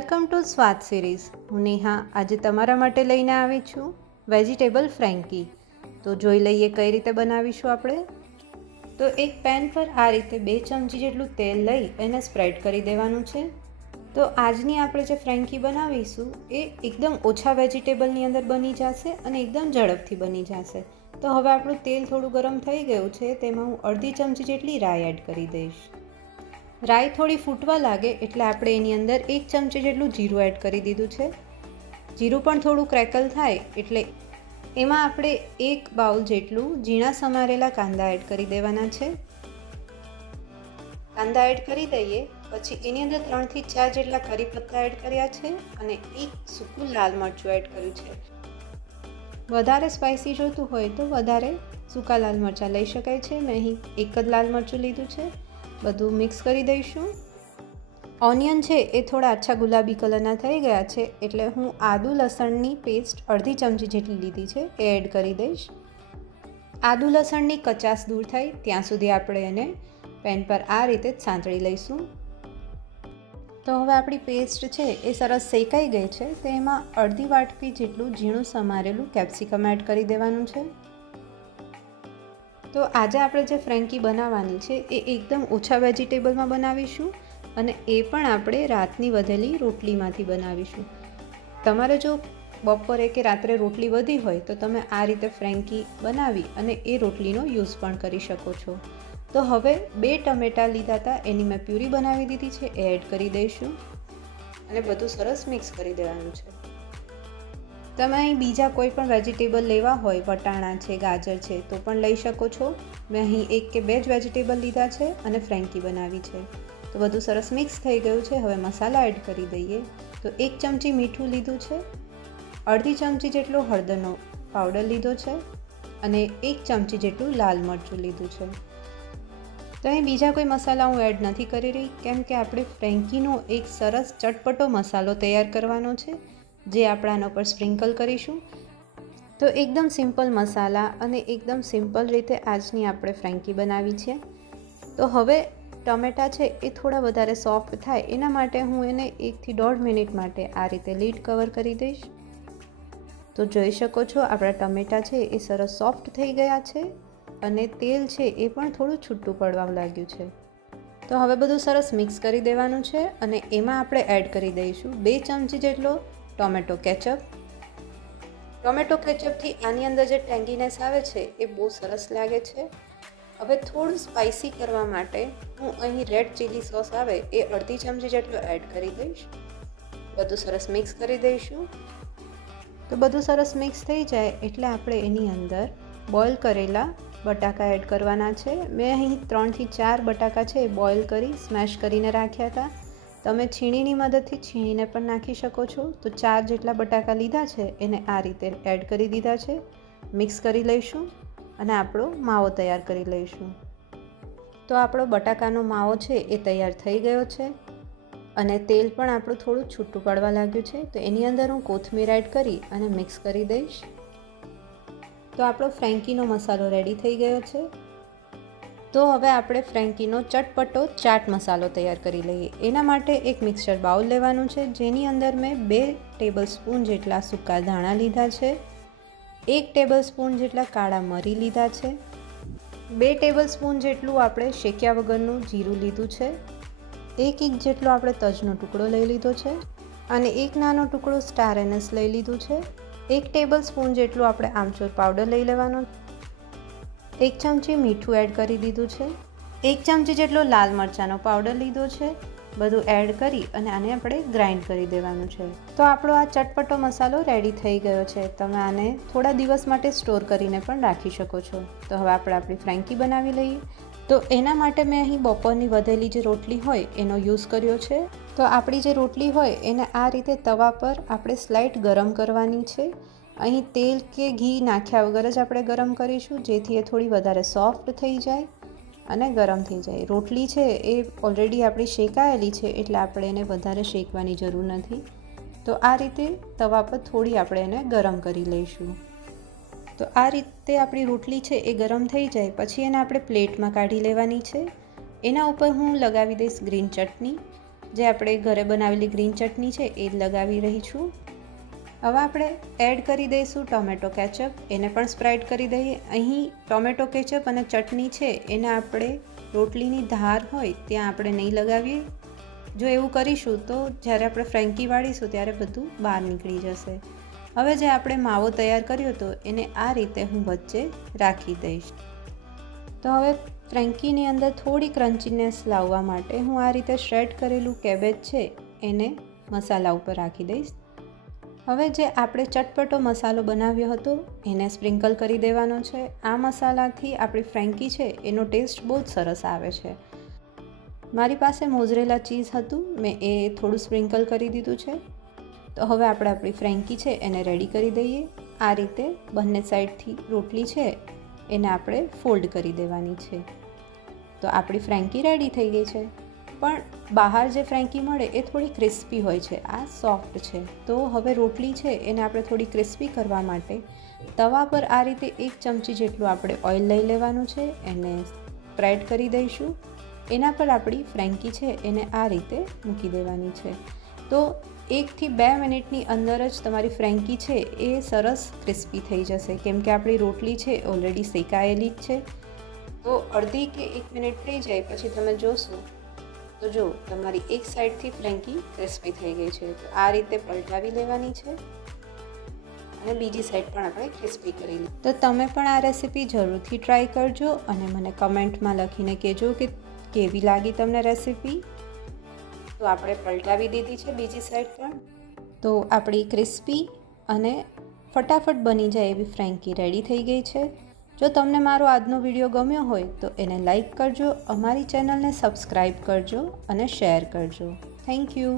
Welcome to સ્વાદ series. હું નેહા આજે તમારા માટે લઈને આવી છું વેજીટેબલ ફ્રેન્કી. તો જોઈ લઈએ કઈ રીતે બનાવીશું આપણે. તો એક પેન પર આ રીતે 2 ચમચી જેટલું તેલ લઈ એને સ્પ્રેડ કરી દેવાનું છે. તો આજની આપણે જે ફ્રેન્કી બનાવીશું એ એકદમ ઓછા વેજીટેબલની અંદર બની જશે અને એકદમ ઝડપથી બની જશે. તો હવે આપણું તેલ થોડું ગરમ થઈ ગયું છે, તેમાં હું અડધી ચમચી જેટલી રાઈ એડ કરી દઈશ. રાઈ થોડી ફૂટવા લાગે એટલે આપણે એની અંદર 1 ચમચી જેટલું જીરું એડ કરી દીધું છે. જીરું પણ થોડું ક્રેકલ થાય એટલે એમાં આપણે 1 બાઉલ જેટલું ઝીણા સમારેલા કાંદા એડ કરી દેવાના છે. કાંદા એડ કરી દઈએ પછી એની અંદર 3 થી 4 જેટલા કરી પત્તા એડ કર્યા છે અને 1 સૂકું લાલ મરચું એડ કર્યું છે. વધારે સ્પાઇસી જોઈતું હોય તો વધારે સૂકા લાલ મરચાં લઈ શકાય છે. મેં અહીં 1 જ લાલ મરચું લીધું છે. બધું મિક્સ કરી દઈશું. ઓનિયન છે એ થોડા આછા ગુલાબી કલરના થઈ ગયા છે એટલે હું આદુ લસણની પેસ્ટ અડધી ચમચી જેટલી લીધી છે એ એડ કરી દઈશ. આદુ લસણની કચાશ દૂર થાય ત્યાં સુધી આપણે એને પેન પર આ રીતે જ સાંતળી લઈશું. તો હવે આપણી પેસ્ટ છે એ સરસ શેકાઈ ગઈ છે. તો એમાં અડધી વાટકી જેટલું ઝીણું સમારેલું કેપ્સિકમ એડ કરી દેવાનું છે. તો આજે આપણે જે ફ્રેન્કી બનાવવાની છે એ એકદમ ઓછા વેજીટેબલમાં બનાવીશું અને એ પણ આપણે રાતની વધેલી રોટલીમાંથી બનાવીશું. તમારે જો બપોરે કે રાત્રે રોટલી વધી હોય તો તમે આ રીતે ફ્રેન્કી બનાવી અને એ રોટલીનો યુઝ પણ કરી શકો છો. તો હવે 2 ટમેટાં લીધા હતા એની મેં પ્યુરી બનાવી દીધી છે એ એડ કરી દઈશું અને બધું સરસ મિક્સ કરી દેવાનું છે. તમે અહીં બીજા કોઈ પણ વેજીટેબલ લેવા હોય, વટાણા છે, ગાજર છે તો પણ લઈ શકો છો. મેં અહીં 1 કે 2 જ વેજીટેબલ લીધા છે અને ફ્રેન્કી બનાવી છે. તો બધું સરસ મિક્સ થઈ ગયું છે. હવે મસાલા એડ કરી દઈએ. તો 1 ચમચી મીઠું લીધું છે, અડધી ચમચી જેટલો હળદરનો પાવડર લીધો છે અને 1 ચમચી જેટલું લાલ મરચું લીધું છે. તો અહીં બીજા કોઈ મસાલા હું એડ નથી કરી રહી કેમ કે આપણે ફ્રેન્કીનો એક સરસ ચટપટો મસાલો તૈયાર કરવાનો છે જે આપણે આના પર સ્પ્રિંકલ કરીશું. તો એકદમ સિમ્પલ મસાલા અને એકદમ સિમ્પલ રીતે આજની આપણે ફ્રેન્કી બનાવી છે. તો હવે ટમેટાં છે એ થોડા વધારે સોફ્ટ થાય એના માટે હું એને 1 થી 1.5 મિનિટ માટે આ રીતે લીડ કવર કરી દઈશ. તો જોઈ શકો છો આપણા ટમેટાં છે એ સરસ સોફ્ટ થઈ ગયા છે અને તેલ છે એ પણ થોડું છૂટું પડવા લાગ્યું છે. તો હવે બધું સરસ મિક્સ કરી દેવાનું છે અને એમાં આપણે એડ કરી દઈશું 2 ચમચી જેટલો ટોમેટો કેચઅપ. ટોમેટો કેચઅપથી આની અંદર જે ટેંગીનેસ આવે છે એ બહુ સરસ લાગે છે. હવે થોડું સ્પાઇસી કરવા માટે હું અહીં રેડ ચીલી સોસ આવે એ અડધી ચમચી જેટલો એડ કરી દઈશ. બધું સરસ મિક્સ કરી દઈશું. તો બધું સરસ મિક્સ થઈ જાય એટલે આપણે એની અંદર બોઇલ કરેલા બટાકા એડ કરવાના છે. મેં અહીં 3 થી 4 બટાકા છે એ બોઇલ કરી સ્મેશ કરીને રાખ્યા હતા. તમે છીણીની મદદથી છીણીને પણ નાખી શકો છો. તો 4 જેટલા બટાકા લીધા છે એને આ રીતે એડ કરી દીધા છે. મિક્સ કરી લઈશું અને આપણો માવો તૈયાર કરી લઈશું. તો આપણો બટાકાનો માવો છે એ તૈયાર થઈ ગયો છે અને તેલ પણ આપણું થોડું છૂટું પડવા લાગ્યું છે. તો એની અંદર હું કોથમીર એડ કરી અને મિક્સ કરી દઈશ. તો આપણો ફ્રેન્કીનો મસાલો રેડી થઈ ગયો છે. તો હવે આપણે ફ્રેન્કીનો ચટપટો ચાટ મસાલો તૈયાર કરી લઈએ. એના માટે એક મિક્સર બાઉલ લેવાનું છે જેની અંદર મેં 2 ટેબલસ્પૂન જેટલા સૂકા ધાણા લીધા છે, 1 ટેબલસ્પૂન જેટલા કાળા મરી લીધા છે, 2 ટેબલસ્પૂન જેટલું આપણે શેક્યા વગરનું જીરું લીધું છે, 1 ઇંચ જેટલો આપણે તજનો ટુકડો લઈ લીધો છે અને 1 નાનો ટુકડો સ્ટાર એનસ લઈ લીધું છે. 1 ટેબલસ્પૂન જેટલું આપણે આમચૂર પાવડર લઈ લેવાનો, 1 ચમચી મીઠું એડ કરી દીધું છે, 1 ચમચી જેટલો લાલ મરચાંનો પાવડર લીધો છે. બધું એડ કરી અને આને આપણે ગ્રાઇન્ડ કરી દેવાનું છે. તો આપણો આ ચટપટો મસાલો રેડી થઈ ગયો છે. તમે આને થોડા દિવસ માટે સ્ટોર કરીને પણ રાખી શકો છો. તો હવે આપણે આપણી ફ્રેન્કી બનાવી લઈએ. તો એના માટે મેં અહીં બપોરની વધેલી જે રોટલી હોય એનો યુઝ કર્યો છે. તો આપણી જે રોટલી હોય એને આ રીતે તવા પર આપણે સ્લાઇટ ગરમ કરવાની છે. અહીં તેલ કે ઘી નાખ્યા વગર જ આપણે ગરમ કરીશું જેથી એ થોડી વધારે સોફ્ટ થઈ જાય અને ગરમ થઈ જાય. રોટલી છે એ ઓલરેડી આપણી શેકાયેલી છે એટલે આપણે એને વધારે શેકવાની જરૂર નથી. તો આ રીતે તવા પર થોડી આપણે એને ગરમ કરી લઈશું. તો આ રીતે આપણી રોટલી છે એ ગરમ થઈ જાય પછી એને આપણે પ્લેટમાં કાઢી લેવાની છે. એના ઉપર હું લગાવી દઈશ ગ્રીન ચટણી જે આપણે ઘરે બનાવેલી ગ્રીન ચટણી છે એ જ લગાવી રહી છું. હવે આપણે એડ કરી દઈશું ટોમેટો કેચઅપ, એને પણ સ્પ્રેડ કરી દઈએ. અહીં ટોમેટો કેચઅપ અને ચટણી છે એને આપણે રોટલીની ધાર હોય ત્યાં આપણે નહીં લગાવીએ. જો એવું કરીશું તો જ્યારે આપણે ફ્રેન્કી વાળીશું ત્યારે બધું બહાર નીકળી જશે. હવે જે આપણે માવો તૈયાર કર્યો હતો એને આ રીતે હું વચ્ચે રાખી દઈશ. તો હવે ફ્રેન્કીની અંદર થોડી ક્રન્ચીનેસ લાવવા માટે હું આ રીતે શ્રેડ કરેલું કેબેજ છે એને મસાલા ઉપર રાખી દઈશ. હવે જે આપણે ચટપટો મસાલો બનાવ્યો હતો એને સ્પ્રિંકલ કરી દેવાનો છે. આ મસાલાથી આપણી ફ્રેન્કી છે એનો ટેસ્ટ બહુ જ સરસ આવે છે. મારી પાસે મોઝરેલા ચીઝ હતું, મેં એ થોડું સ્પ્રિંકલ કરી દીધું છે. તો હવે આપણે આપણી ફ્રેન્કી છે એને રેડી કરી દઈએ. આ રીતે બંને સાઈડથી રોટલી છે એને આપણે ફોલ્ડ કરી દેવાની છે. તો આપણી ફ્રેન્કી રેડી થઈ ગઈ છે. પણ બહાર જે ફ્રેન્કી મળે એ થોડી ક્રિસ્પી હોય છે, આ સોફ્ટ છે. તો હવે રોટલી છે એને આપણે થોડી ક્રિસ્પી કરવા માટે તવા પર આ રીતે 1 ચમચી જેટલું આપણે ઓઇલ લઈ લેવાનું છે, એને સ્પ્રેડ કરી દઈશું. એના પર આપણી ફ્રેન્કી છે એને આ રીતે મૂકી દેવાની છે. તો 1 થી 2 મિનિટની અંદર જ તમારી ફ્રેન્કી છે એ સરસ ક્રિસ્પી થઈ જશે, કેમ કે આપણી રોટલી છે ઓલરેડી શેકાયેલી જ છે. તો અડધી કે 1 મિનિટ થઈ જાય પછી તમે જોશો તો જો તમારી એક સાઈડથી ફ્રેન્કી ક્રિસ્પી થઈ ગઈ છે. તો આ રીતે પલટાવી લેવાની છે અને બીજી સાઈડ પણ આપણે ક્રિસ્પી કરી લઈએ. તો તમે પણ આ રેસીપી જરૂરથી ટ્રાય કરજો અને મને કમેન્ટમાં લખીને કહેજો કે કેવી લાગી તમને રેસીપી. તો આપણે પલટાવી દીધી છે બીજી સાઈડ પણ. તો આપણી ક્રિસ્પી અને ફટાફટ બની જાય એવી ફ્રેન્કી રેડી થઈ ગઈ છે. જો તમને મારો આજનો વિડીયો ગમ્યો હોય તો એને લાઈક કરજો, અમારી ચેનલને સબસ્ક્રાઈબ કરજો અને શેર કરજો. Thank you.